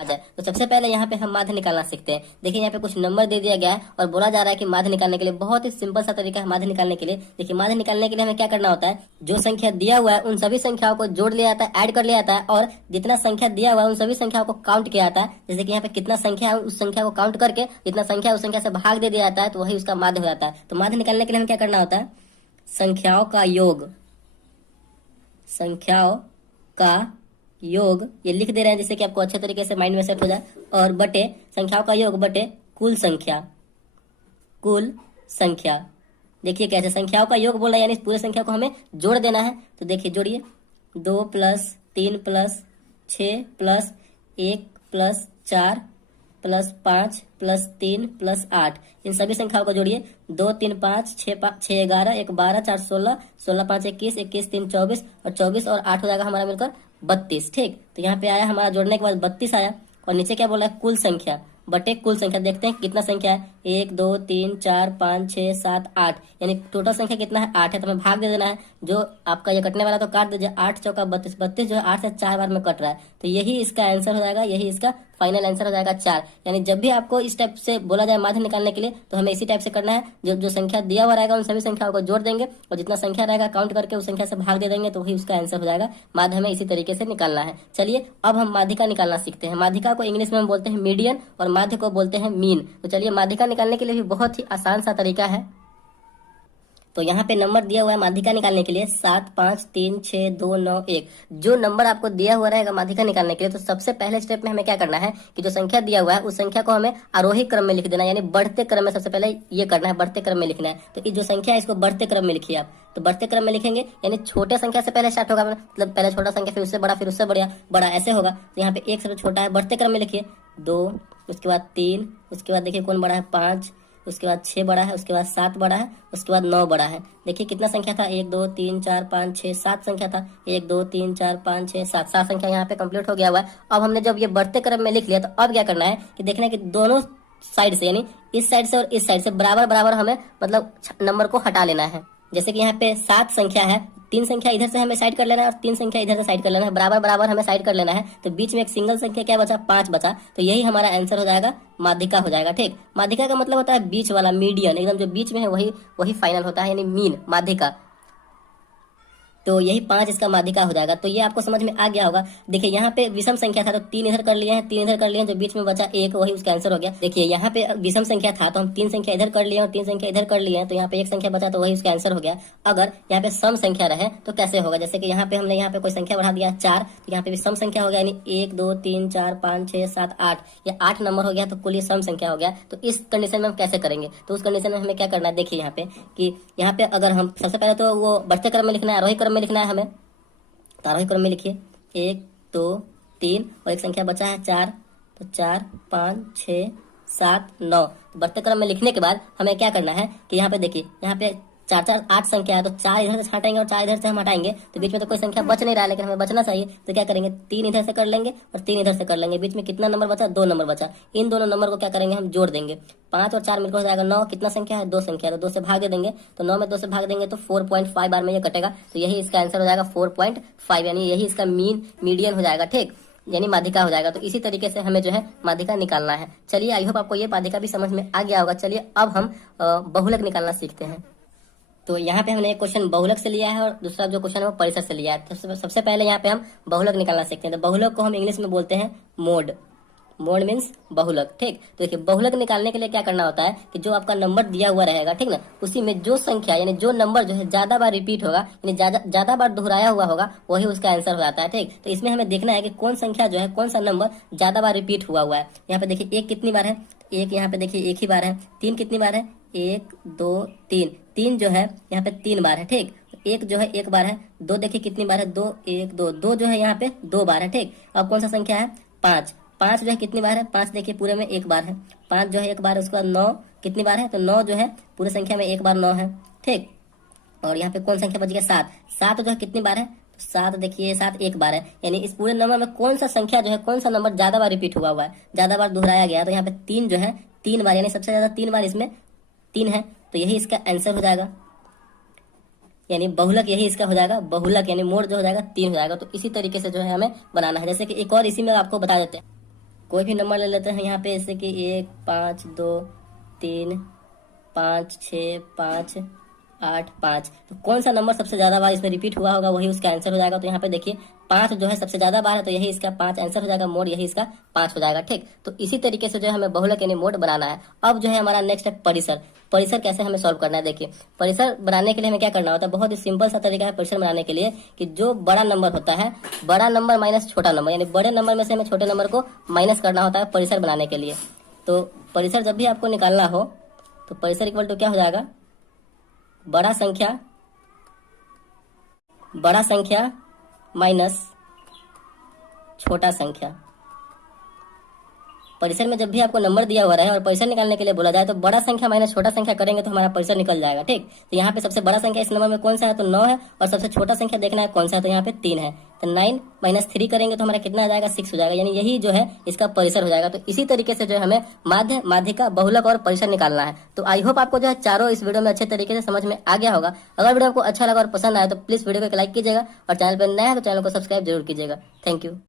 आ जाए। तो सबसे पहले यहाँ पे हम माध्य निकालना सीखते हैं। देखिए यहाँ पे कुछ नंबर दे दिया गया है और बोला जा रहा है कि माध्य निकालने के लिए बहुत ही सिंपल सा तरीका है माध्य निकालने के लिए। देखिए माध्य निकालने के लिए हमें क्या करना होता है, जो संख्या दिया हुआ है उन सभी संख्याओं को जोड़ लिया जाता है, ऐड कर लिया जाता है और जितना संख्या दिया हुआ है उन सभी संख्याओं को काउंट किया जाता है। जैसे कि यहाँ पे कितना संख्या है उस संख्या को काउंट करके जितना संख्या है उस संख्या से भाग दे दिया जाता है, तो वही उसका माध्य हो जाता है। तो माध्य निकालने के लिए हमें क्या करना होता है, संख्याओं का योग, संख्याओं का योग ये लिख दे रहे हैं जिससे कि आपको अच्छे तरीके से माइंड में सेट हो जाए, और बटे संख्याओं का योग बटे कुल संख्या, कुल संख्या। देखिए कैसे संख्याओं का योग बोला यानी पूरे संख्या को हमें जोड़ देना है। तो देखिए जोड़िए, 2 + 3 + 6 + 1 + 4 + 5 + 3 + 8, इन सभी संख्याओं को जोड़िए। 2 3 5 6 11 1 12 4 16 16 5 21 21 3 24 और 24 और 8 हो जाएगा हमारा मिलकर 32। ठीक, तो यहाँ पे आया हमारा जोड़ने के बाद 32 आया। और नीचे क्या बोला है, कुल संख्या बटे कुल संख्या। देखते हैं कितना संख्या है, 1 2 3 4 5 6 7 8, यानी टोटल संख्या कितना है, 8 है। तो हमें भाग दे देना है, जो आपका ये कटने वाला तो काट दीजिए, 8 चौका 32, 32 जो है 8 से 4 बार में कट रहा है, तो यही इसका आंसर हो जाएगा, यही इसका फाइनल आंसर हो जाएगा 4। यानी जब भी आपको इस टाइप से बोला जाए माध्य निकालने के लिए तो हमें इसी टाइप से करना है, जो जो संख्या दिया हुआ रहेगा उन सभी संख्याओं को जोड़ देंगे और जितना संख्या रहेगा काउंट करके उस संख्या से भाग दे देंगे, तो वही उसका आंसर हो जाएगा। माध्य हमें इसी तरीके से निकालना है। चलिए अब हम माध्यिका निकालना सीखते हैं। माध्यिका को इंग्लिश में हम बोलते हैं मीडियन और माध्य को बोलते हैं मीन। तो चलिए माध्यिका निकालने के लिए भी बहुत ही आसान सा तरीका है। तो यहाँ पे नंबर दिया हुआ है माध्यिका निकालने के लिए 7 5 3 6 2 9 1। जो नंबर आपको दिया हुआ रहेगा माध्यिका निकालने के लिए, तो सबसे पहले स्टेप में हमें क्या करना है कि जो संख्या दिया हुआ है उस संख्या को हमें आरोही क्रम में लिख देना है, यानी बढ़ते क्रम में। सबसे पहले ये करना है, बढ़ते क्रम में लिखना है। तो ये जो संख्या है इसको बढ़ते क्रम में लिखिए आप। तो बढ़ते क्रम में लिखेंगे यानी छोटे संख्या से पहले स्टार्ट होगा, मतलब पहले छोटा संख्या फिर उससे बड़ा फिर उससे बड़ा ऐसे होगा। तो यहाँ पे 1 सबसे छोटा है, बढ़ते क्रम में लिखिए। 2, उसके बाद 3, उसके बाद देखिए कौन बड़ा है 5, उसके बाद 6 बड़ा है, उसके बाद 7 बड़ा है, उसके बाद 9 बड़ा है। देखिए कितना संख्या था, 1 2 3 4 5 6 7 संख्या था। 1 2 3 4 5 6 7 7 संख्या यहाँ पे कंप्लीट हो गया हुआ है। अब हमने जब ये बढ़ते क्रम में लिख लिया, तो अब क्या करना है कि देखना है कि दोनों साइड से यानी इस साइड से और इस साइड से बराबर बराबर हमें मतलब नंबर को हटा लेना है। जैसे कि यहाँ पे 7 संख्या है, 3 संख्या इधर से हमें साइड कर लेना है और 3 संख्या इधर से साइड कर लेना है, बराबर बराबर हमें साइड कर लेना है। तो बीच में एक सिंगल संख्या क्या बचा, 5 बचा। तो यही हमारा आंसर हो जाएगा, माध्यिका हो जाएगा। ठीक, माध्यिका का मतलब होता है बीच वाला, मीडियन, एकदम जो बीच में है वही फाइनल होता है, यानी मीन, माध्यिका। तो यही 5 इसका माध्यिका हो जाएगा। तो ये आपको समझ में आ गया होगा। देखिए यहाँ पे विषम संख्या था तो 3 इधर कर लिए हैं, 3 इधर कर लिए हैं, जो बीच में बचा 1 वही उसका आंसर हो गया। देखिए यहाँ पे विषम संख्या था तो हम 3 संख्या इधर कर लिए और 3 संख्या इधर कर लिए हैं, तो यहाँ पे 1 संख्या बचा तो वही उसका आंसर हो गया। अगर यहाँ पे सम संख्या रहे तो कैसे होगा, जैसे कि यहाँ पे हमने यहाँ पे कोई संख्या बढ़ा दिया 4, तो यहाँ पे भी सम संख्या हो गया, यानी 1 2 3 4 5 6 7 8, ये 8 नंबर हो गया, तो कुल ये सम संख्या हो गया। तो इस कंडीशन में हम कैसे करेंगे, तो उस कंडीशन में हमें क्या करना है, देखिए यहाँ पे कि यहाँ पे अगर हम सबसे पहले तो वो बढ़ते क्रम में लिखना है, आरोही क्रम में लिखना है हमें। तो आरोही क्रम में लिखिए 1 2 3 और एक संख्या बचा है 4, तो 4 5 6 7 9। बढ़ते क्रम में लिखने के बाद हमें क्या करना है कि यहाँ पे देखिए, यहाँ पे 4 4 8 संख्या है, तो 4 इधर से हटाएंगे और 4 इधर से हम हटाएंगे, तो बीच में तो कोई संख्या बच नहीं रहा है, लेकिन हमें बचना चाहिए। तो क्या करेंगे, 3 इधर से कर लेंगे और 3 इधर से कर लेंगे। बीच में कितना नंबर बचा, 2 नंबर बचा। इन दोनों नंबर को क्या करेंगे, हम जोड़ देंगे। 5 और 4 मिलकर हो जाएगा 9। कितना संख्या है, 2 संख्या है, तो 2 से भाग दे देंगे। तो 9 में 2 से भाग देंगे तो 4.5 बार में ये कटेगा, तो यही इसका आंसर हो जाएगा 4.5, यानी यही इसका मीडियन हो जाएगा। ठीक, यानी माध्यिका हो जाएगा। तो इसी तरीके से हमें जो है माध्यिका निकालना है। चलिए आई होप आपको ये माध्यिका भी समझ में आ गया होगा। चलिए अब हम बहुलक निकालना सीखते हैं। तो यहाँ पे हमने एक क्वेश्चन बहुलक से लिया है और दूसरा जो क्वेश्चन है वो परिसर से लिया है। तो सबसे पहले यहाँ पे हम बहुलक निकालना सीखते हैं। तो बहुलक को हम इंग्लिश में बोलते हैं मोड। मोड मीन्स बहुलक। ठीक, तो देखिए बहुलक निकालने के लिए क्या करना होता है कि जो आपका नंबर दिया हुआ रहेगा, ठीक ना, उसी में जो संख्या यानी जो नंबर जो है ज्यादा बार रिपीट होगा, यानी ज्यादा बार दोहराया हुआ होगा, वही उसका आंसर हो जाता है। ठीक, तो इसमें हमें देखना है कि कौन संख्या जो है, कौन सा नंबर ज्यादा बार रिपीट हुआ है। यहाँ पे देखिए 1 कितनी बार है, 1 यहाँ पे देखिए 1 ही बार है। 3 कितनी बार है, 1 2 3, 3 जो है यहाँ पे 3 बार है। ठीक, 1 जो है 1 बार है। 2 देखिए कितनी बार है, 2 1 2, 2 जो है यहाँ पे 2 बार है। ठीक, अब कौन सा संख्या है, 5, 5 जो है कितनी बार है, 5 देखिए पूरे में 1 बार है। 5 जो है 1 बार है। उसके बाद 9 कितनी बार है, तो 9 जो है पूरे संख्या में 1 बार 9 है। ठीक, और यहाँ पे कौन संख्या बच गया, 7, 7 जो है कितनी बार है, 7 देखिए 7 1 बार है। यानी इस पूरे नंबर में कौन सा संख्या जो है, कौन सा नंबर ज्यादा बार रिपीट हुआ है, ज्यादा बार दोहराया गया, तो यहाँ पे 3 जो है 3 बार, यानी सबसे ज्यादा 3 बार इसमें 3 है, तो यही इसका आंसर हो जाएगा। यानी बहुलक यही इसका हो जाएगा, बहुलक यानी मोड जो हो जाएगा 3 हो जाएगा। तो इसी तरीके से जो है हमें बनाना है। जैसे कि एक और इसी में आपको बता देते हैं। कोई भी नंबर ले लेते हैं यहाँ पे, जैसे कि 1 5 2 3 5 6 5 8 5। तो कौन सा नंबर सबसे ज्यादा बार इसमें रिपीट हुआ होगा वही उसका आंसर हो जाएगा। तो यहाँ पे देखिए 5 जो है सबसे ज्यादा बार है, तो यही इसका 5 आंसर हो जाएगा, मोड यही इसका 5 हो जाएगा। ठीक, तो इसी तरीके से जो है हमें बहुलक यानी मोड बनाना है। अब जो है हमारा नेक्स्ट है परिसर। परिसर कैसे हमें सॉल्व करना है, देखिए परिसर बनाने के लिए हमें क्या करना होता है, बहुत ही सिंपल सा तरीका है परिसर बनाने के लिए, कि जो बड़ा नंबर होता है, बड़ा नंबर माइनस छोटा नंबर, यानी बड़े नंबर में से हमें छोटे नंबर को माइनस करना होता है परिसर बनाने के लिए। तो परिसर जब भी आपको निकालना हो तो परिसर इक्वल टू क्या हो जाएगा, बड़ा संख्या माइनस छोटा संख्या। परिसर में जब भी आपको नंबर दिया हुआ रहे और परिसर निकालने के लिए बोला जाए तो बड़ा संख्या माइनस छोटा संख्या करेंगे तो हमारा परिसर निकल जाएगा। ठीक, तो यहाँ पे सबसे बड़ा संख्या इस नंबर में कौन सा है, तो 9 है, और सबसे छोटा संख्या देखना है कौन सा है, तो यहाँ पे 3 है। तो 9 माइनस 3 करेंगे तो हमारा कितना आ जाएगा, 6 हो जाएगा, यानी यही जो है इसका परिसर हो जाएगा। तो इसी तरीके से जो है हमें माध्य, माध्यिका, बहुलक और परिसर निकालना है। तो आई होप आपको जो है चारों इस वीडियो में अच्छे तरीके से समझ में आ गया होगा। अगर वीडियो आपको अच्छा लगा और पसंद आया तो प्लीज वीडियो को लाइक कीजिएगा, और चैनल पर नया है तो चैनल को सब्सक्राइब जरूर कीजिएगा। Thank you.